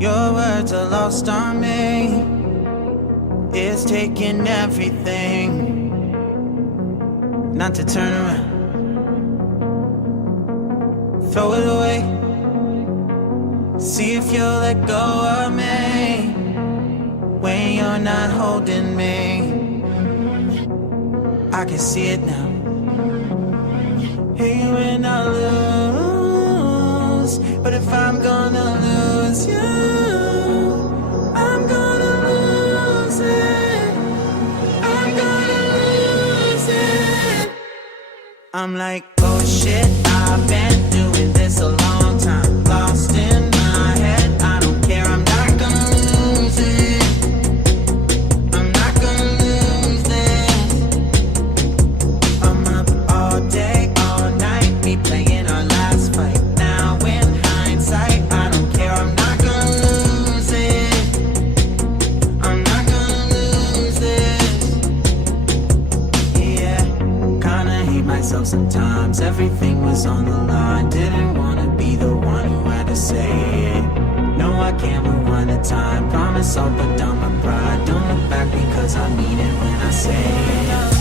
Your words are lost on me. It's taking everything not to turn around. Throw it away. See if you'll let go of me when you're not holding me. I can see it now. Hey, when I lose, but if I'm gonna lose you, I'm gonna lose it. I'm gonna lose it. I'm like, oh shit, I've been doing this a long time. Lost in my head, I don't care, I'm not gonna lose it. I'm not gonna lose this. I'm up all day, all night, we playing our last fight. Now in hindsight, I don't care, I'm not gonna lose it. I'm not gonna lose this. Yeah, kinda hate myself sometimes. Everything was on the line. Didn't wanna be the one who had to say it. No, I can't rewind the time. Promise I'll put down my pride. Don't look back because I mean it when I say it.